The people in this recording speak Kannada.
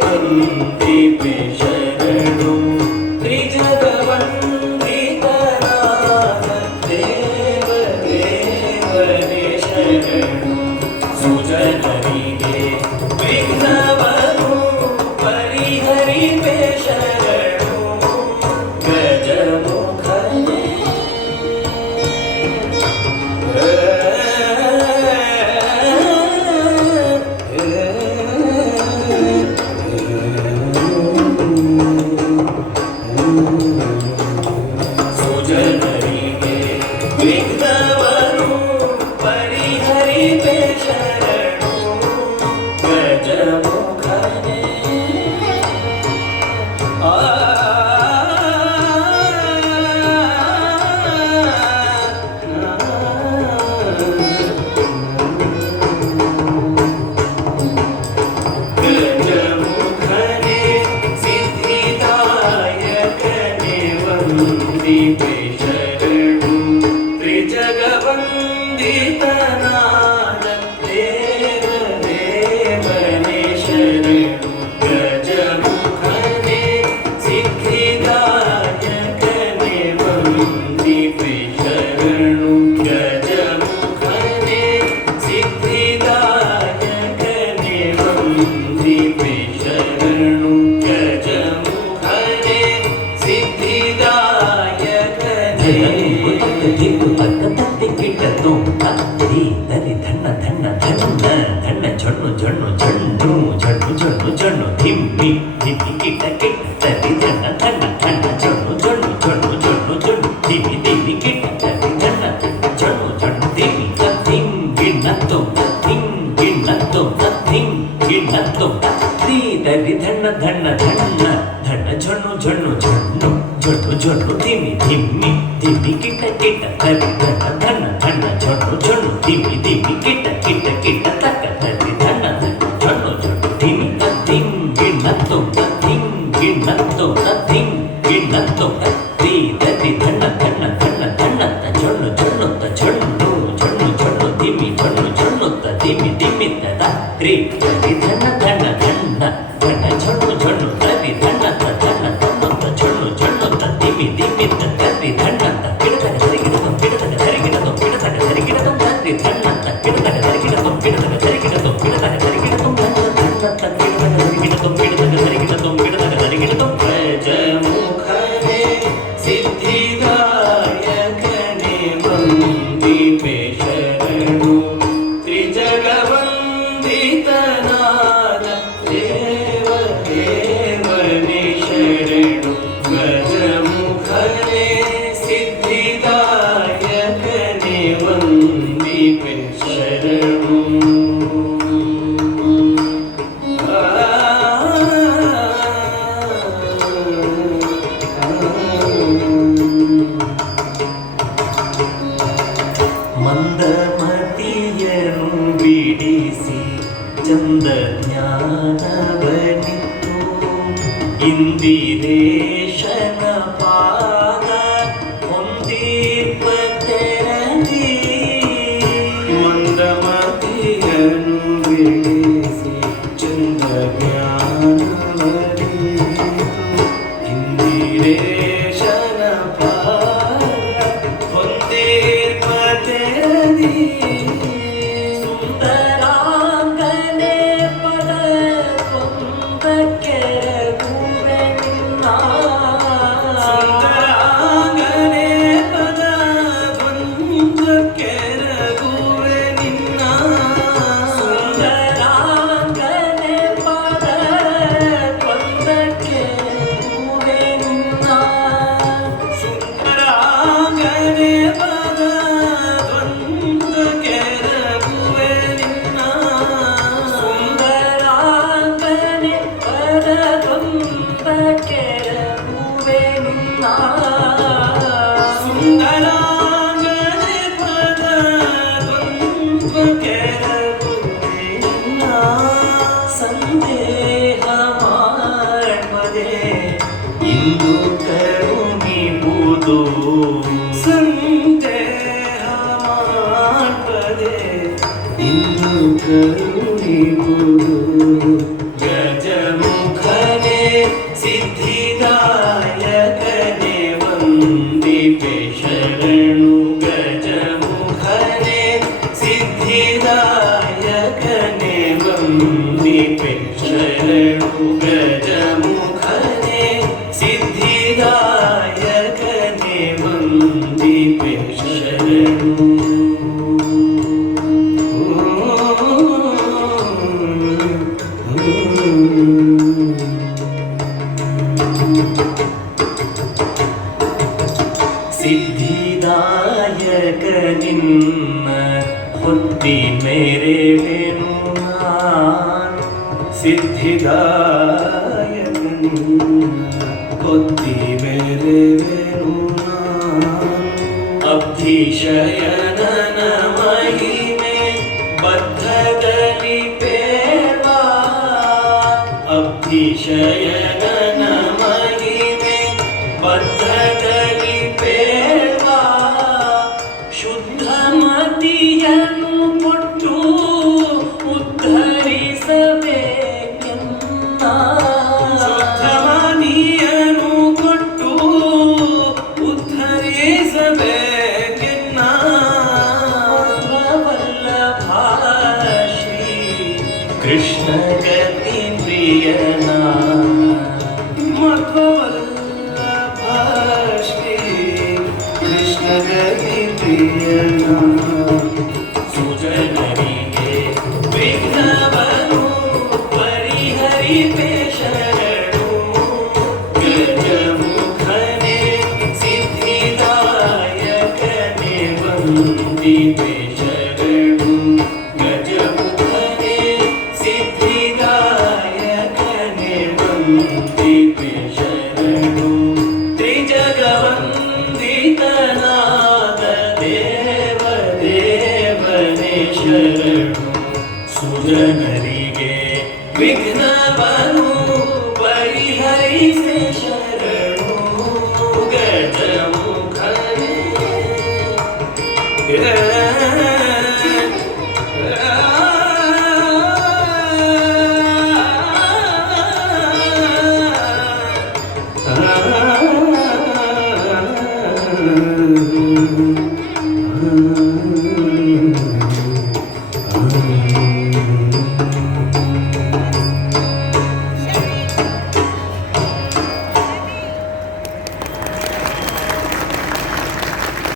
ವಂದಿಪೆ ಶರಣು ತ್ರಿಜಗವಂದಿತನಾದ ದೇವ ದೇವನೇ ಶರಣು ಸುಜನರಿಗೆ ವಿಘ್ನವನ್ನು ಪರಿಹರಿಪೆ ಶರಣು ಗಜಮುಖನೇ ಸುಜನರಿಗೆ ವಿಘ್ನವನ್ನು ಪರಿಹರಿಪೆ ಶರಣು ಗಜಮುಖನೇ ಗಜಮುಖನೇ ಸಿದ್ಧಿದಾಯಕನೇ ವಂದಿಪೆ ಶರಣು ತ್ರಿಜಗವಂದಿತನಾದ ದೇವ ದೇವನೇ ಶರಣು ಗಜಮುಖನೇ ಸಿದ್ಧಿದಾಯಕನೇ ವಂದಿಪೆ ಶರಣು ಗಜಮುಖನೇ ಸಿದ್ಧಿದಾಯಕನೇ ವಂದಿಪೆ ಶರಣು ಗಜಮುಖನೇ ಸಿದ್ಧಿದಾಯಕನೇ ದಿಕ್ಕು ಪಕ್ಕ ತತ್ತಿ ಕಿಟ್ಟದ್ದು ತತ್ತಿ ದರಿ ಧಣ್ಣ ಧಣ್ಣ ಧಣ್ಣ ಧಣ್ಣ ಜೊಣ್ಣು ಜೊಣ್ಣು ಜಣ್ಣು ಜಣ್ಣು ಜೊಣ್ಣು ಜಣ್ಣು ಧಿಮ್ಮಿ ಧಿಮ್ಮಿ ಕಿಟ್ಟ ಕಿಟ್ಟ ತರಿ ಧಣ್ಣ ಧಣ್ಣ ಧಣ್ಣ ಜೊಣ್ಣು ಜೊಣ್ಣು ಜೊಣ್ಣು ಜೊಣ್ಣು ಜೊಣ್ಣು ಧಿಮ್ಮಿ ಧಿಮ್ಮಿ ಕಿಟ್ಟ ತರಿ ಧಣ್ಣ ಜೊಣ್ಣು ಜೊಣ್ಣು ಧಿಮ್ಮಿ ತತ್ತಿಂ ಗಿಣ್ಣತ್ತು ತತ್ತಿಂ ಗಿಣ್ಣತ್ತು ತತ್ತಿಂ ಗಿಣ್ಣತ್ತು ತತ್ತಿ ದರಿ ಧಣ್ಣ ಧಣ್ಣ ಧಣ್ಣ ಧಣ್ಣ ಜೊಣ್ಣು ಜೊಣ್ಣು ಜೊಣ್ಣು ಜೊಣ್ಣು ಜೊಣ್ಣು ಧಿಮ್ಮಿ ಧಿಮ್ಮಿ ಧಿಮ್ಮಿ ಕಿಟ್ಟ ಕಿಟ್ಟ ತರಿ ಧಣ್ಣ ಧಣ್ಣ ಧಣ್ಣ ಜೊಣ್ಣು ಜೊಣ್ಣು ಧಿಮ್ಮಿ ಧಿಮ್ಮಿ ಕಿಟ್ಟ ಕಿಟ್ಟ ಕಿಟ್ಟ ತಕ್ಕ ತರಿ ಧಣ್ಣ ಜೊಣ್ಣು ಜೊಣ್ಣು ಧಿಮ್ಮಿ ತತ್ತಿಂ ಗಿಣ್ಣತ್ತು ತತ್ತಿಂ ಗಿಣ್ಣತ್ತು ತತ್ತಿಂ ಗಿಣ್ಣತ್ತು ತತ್ತಿ ದರಿ ಧಣ್ಣ ಧಣ್ಣ ಧಣ್ಣ ಧಣ್ಣ ಜೊಣ್ಣು ಜೊಣ್ಣು ಜೊಣ್ಣು ಜೊಣ್ಣು ಜೊಣ್ಣು ಧಿಮ್ಮಿ ಜೊಣ್ಣು ಜೊಣ್ಣು ಧಿಮ್ಮಿ ಧಿಮ್ಮಿ ತರಿ ದರಿ ಧಣ್ಣ ಧಣ್ಣ ಧಣ್ಣ ಧಣ್ಣ ಜೊಣ್ಣು ಜೊಣ್ಣು ತರಿ ಧಣ್ಣ ಧಣ್ಣ ಧಣ್ಣು ಜೊಣ್ಣು ಜೊಣ್ಣು ಧಿಮ್ಮಿ ಧಿಮ್ಮಿ ತರಿ ಧಣ್ಣ ಗಿಡತಕ ಸರಿಗಿಡತು ಗಿಡತಕ ಸರಿಗಿಡತು ಗಿಡತಕ ಸರಿಗಿಡತು ತರಿ ಧಣ್ಣ ಗಿಡತಕ ಸರಿಗಿಡತು ಗಿಡತಕ ಸರಿಗಿಡತು ಗಿಡತಕ ಸರಿಗಿಡತು ಧಣ್ಣ ಗಿಡತಕ ಸರಿಗಿಡತು ಗಿಡತಕ ಸರಿಗಿಡತು ಗಿಡತಕ ಸರಿಗಿಡತು ಗಜಮುಖನೇ ಸಿದ್ಧಿದಾಯಕನೇ ವಂದಿಪೆ ಶರಣು ತ್ರಿಜಗವಂದಿತನಾದ ದೇವ ದೇವನೇ ಶರಣು ಗಜಮುಖನೇ ಸಿದ್ಧಿದಾಯಕನೇ ವಂದಿಪೆ ಶರಣು ಮಂದಮತಿಯನು ಬಿಡಿಸಿ ಚಂದ ಜ್ಞಾನವನಿತ್ತು ಇಂದಿರೇಶನ ಪಾದ ಹೊಂದೀಪ ತೆರದಿ ಮಂದಮತಿಯನು ಬಿಡಿಸಿ ಚಂದ ಜ್ಞಾನವನಿತ್ತು ಇಂದಿರೇಶನ ಪಾದ ಹೊಂದೀಪ ತೆರದಿ ಸುಂದರಾಂಗನೆ ಪದ ಕೊಂದ ಕೆರಗುವೆನ್ನ ಸಿದ್ಧಿದಾಯಕನೆ ವಂದಿಪೆ ಶರಣು ಗಜಮುಖನೆ ಸಿದ್ಧಿದಾಯಕನೆ ವಂದಿಪೆ ಶರಣು ಗಜಮುಖನೆ ಸಿದ್ಧಿದಾಯಕನೆ ವಂದಿಪೆ ಶರಣು ಸಿದ್ಧಿದಾಯಕ ನಿನ್ನ ಹೊತ್ತಿ ಮೇರೆವೆನು ನಾನು ಸಿದ್ಧಿದಾಯಕ ನಿನ್ನ ಹೊತ್ತಿ ಮೇರೆವೆನು ನಾನು ಅಬ್ಧಿಶಯನನ ಮಹಿಮೆ ಬದ್ಧದಲ್ಲಿ ಪೇವಾ ಅಬ್ಧಿಶಯನನ ಮಹಿಮೆ ಬದ್ಧದಲ್ಲಿ ಪೇವಾ ಶುದ್ಧ ಮತಿಯನ್ನು ಕೊಟ್ಟು ಉದ್ಧರಿಸಬೇಕೆನ್ನ ಶುದ್ಧ ಮತಿಯನ್ನು ಕೊಟ್ಟು ಉದ್ಧರಿಸಬೇಕೆನ್ನ ವಲ್ಲಭ ಶ್ರೀ ಕೃಷ್ಣ ಗತಿ ಪ್ರಿಯನ ಮಧ್ವವಲ್ಲಭ ಶ್ರೀ ಕೃಷ್ಣ ಗತಿ ಪ್ರಿಯನ ಸುಜನರಿಗೆ ವಿಘ್ನವನ್ನು ಪರಿಹರಿಪೆ ಶರಣು ಗಜಮುಖನೆ ಸಿದ್ಧಿದಾಯಕನೆ ವಂದಿಪೆ ಶರಣು ಗಜಮುಖನೆ ಸಿದ್ಧಿದಾಯಕನೆ ವಂದಿಪೆ ಶರಣು ತ್ರಿಜಗವಂದಿತನಾದ ದೇವ ದೇವನೇ ಶರಣು ಸುಜನರಿಗೆ ವಿಘ್ನವನ್ನು ಪರಿಹರಿಸೆ ಶರಣು ಗಜಮುಖನೇ